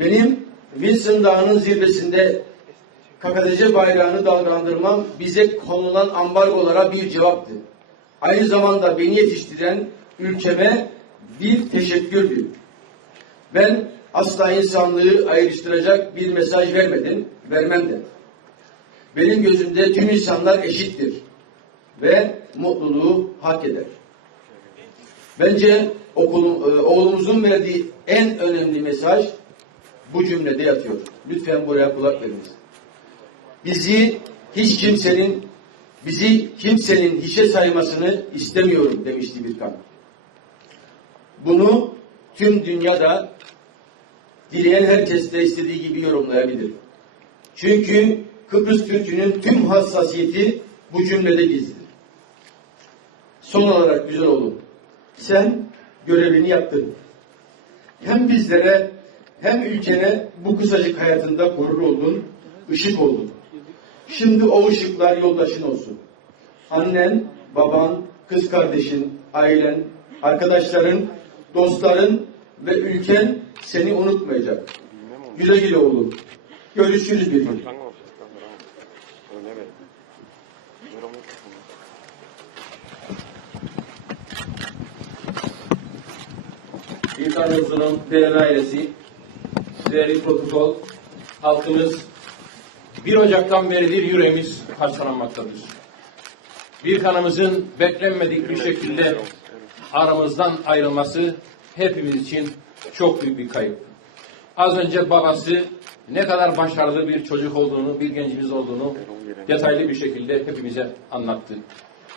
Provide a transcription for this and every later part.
Benim Wilson Dağı'nın zirvesinde KKTC bayrağını dalgalandırmam bize konulan ambargolara bir cevaptı. Aynı zamanda beni yetiştiren ülkeme bir teşekkürdü. Ben asla insanlığı ayrıştıracak bir mesaj vermedim, vermem de. Benim gözümde tüm insanlar eşittir ve mutluluğu hak eder. Bence okulum, e, oğlumuzun verdiği en önemli mesaj bu cümlede yatıyor. Lütfen buraya kulak veriniz. Bizi hiç kimsenin bizi kimsenin hiçe saymasını istemiyorum demişti Birkan. Bunu tüm dünyada dileyen herkes de istediği gibi yorumlayabilir. Çünkü Kıbrıs Türk'ünün tüm hassasiyeti bu cümlede gizlidir. Son olarak güzel oğlum, sen görevini yaptın. Hem bizlere hem ülkene bu kısacık hayatında gurur oldun, ışık oldun. Şimdi o ışıklar yoldaşın olsun. Annen, baban, kız kardeşin, ailen, arkadaşların, dostların ve ülken seni unutmayacak. Güle güle oğlum. Görüşürüz bir gün. İlkan Yolcu'nun değerli ailesi, değerli protokol, halkımız 1 Ocak'tan beridir yüreğimiz parçalanmaktadır. Bir kanımızın beklenmedik bir şekilde aramızdan ayrılması hepimiz için çok büyük bir kayıp. Az önce babası ne kadar başarılı bir çocuk olduğunu, bir gencimiz olduğunu detaylı bir şekilde hepimize anlattı.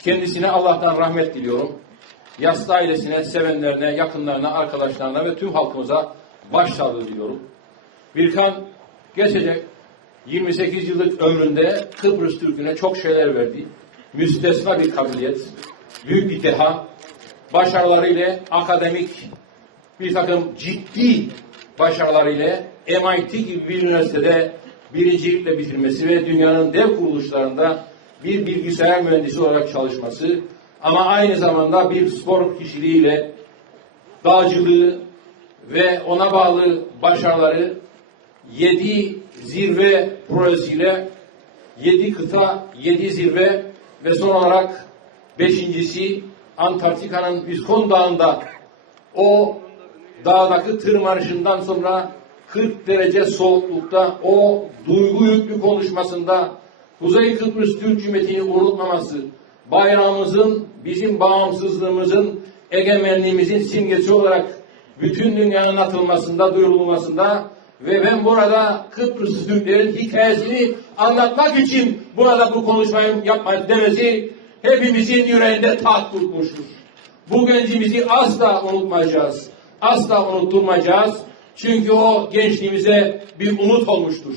Kendisine Allah'tan rahmet diliyorum. Yaslı ailesine, sevenlerine, yakınlarına, arkadaşlarına ve tüm halkımıza başsağlığı diliyorum. Birkan geçecek 28 yıllık ömründe Kıbrıs Türk'üne çok şeyler verdi. Müstesna bir kabiliyet, büyük bir deha, başarılarıyla akademik bir takım ciddi başarılarıyla MIT gibi bir üniversitede birincilikle bitirmesi ve dünyanın dev kuruluşlarında bir bilgisayar mühendisi olarak çalışması ama aynı zamanda bir spor kişiliğiyle dağcılığı ve ona bağlı başarıları yedi zirve projesiyle yedi kıta, yedi zirve ve son olarak beşincisi Antarktika'nın Viskon Dağı'nda o dağdaki tırmanışından sonra 40 derece soğuklukta o duygu yüklü konuşmasında Kuzey Kıbrıs Türk Cumhuriyeti'ni unutmaması, bayrağımızın, bizim bağımsızlığımızın, egemenliğimizin simgesi olarak bütün dünyanın atılmasında, duyurulmasında ve ben burada Kıbrıs Türklerin hikayesini anlatmak için burada bu konuşmayı yapmak demesi hepimizin yüreğinde taht tutmuştur. Bu gencimizi asla unutmayacağız. Asla unutturmayacağız. Çünkü o gençliğimize bir umut olmuştur.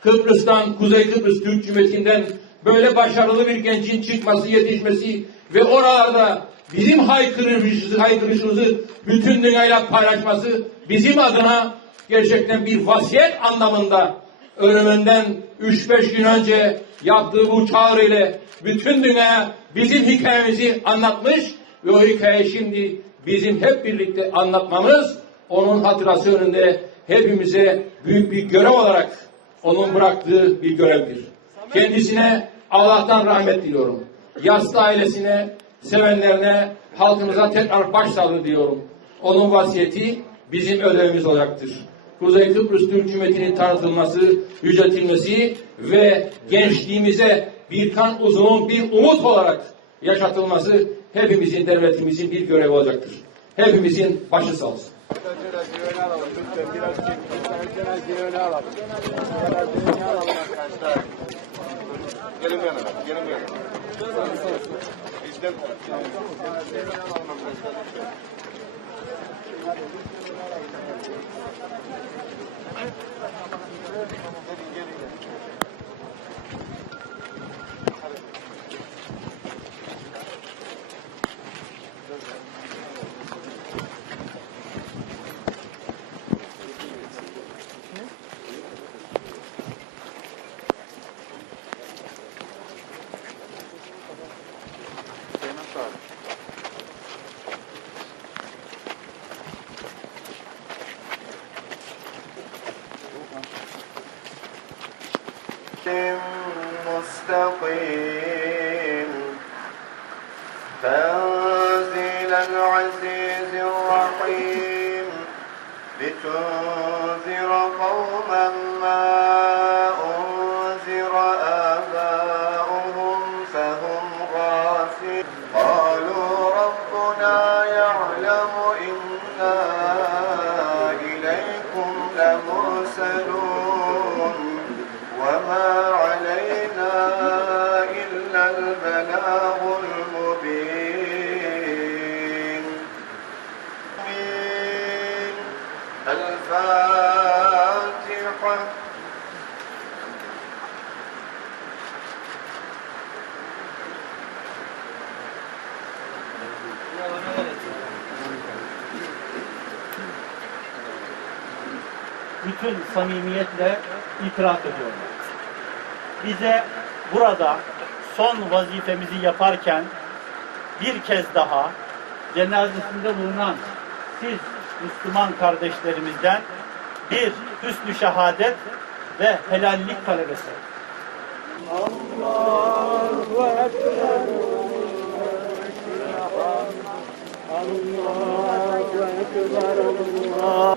Kıbrıs'tan, Kuzey Kıbrıs Türk Cumhuriyeti'nden böyle başarılı bir gencin çıkması, yetişmesi ve oralarda bizim haykırışımızı, haykırışımızı bütün dünyayla paylaşması bizim adına gerçekten bir vasiyet anlamında ölümünden 3-5 gün önce yaptığı bu çağrı ile bütün dünyaya bizim hikayemizi anlatmış ve o hikayeyi şimdi bizim hep birlikte anlatmamız onun hatırası önünde hepimize büyük bir görev olarak onun bıraktığı bir görevdir. Kendisine Allah'tan rahmet diliyorum. Yaslı ailesine, sevenlerine, halkımıza tekrar başsağlığı diliyorum. Onun vasiyeti bizim ödevimiz olacaktır. Kuzey Kıbrıs Türk Cumhuriyeti'nin tanıtılması, yüceltilmesi ve gençliğimize bir kan uzunun bir umut olarak yaşatılması hepimizin, devletimizin bir görevi olacaktır. Hepimizin başı sağ olsun. Alalım arkadaşlar. Gelin yana. Gelin Thank you. مستقيم bütün samimiyetle itiraf ediyorlar. Bize burada son vazifemizi yaparken bir kez daha cenazesinde bulunan siz Müslüman kardeşlerimizden bir hüsnü şehadet ve helallik talebesi. Allahu Ekber Allahu Ekber Allah.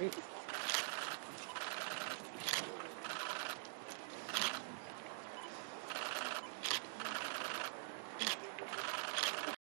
Jesus.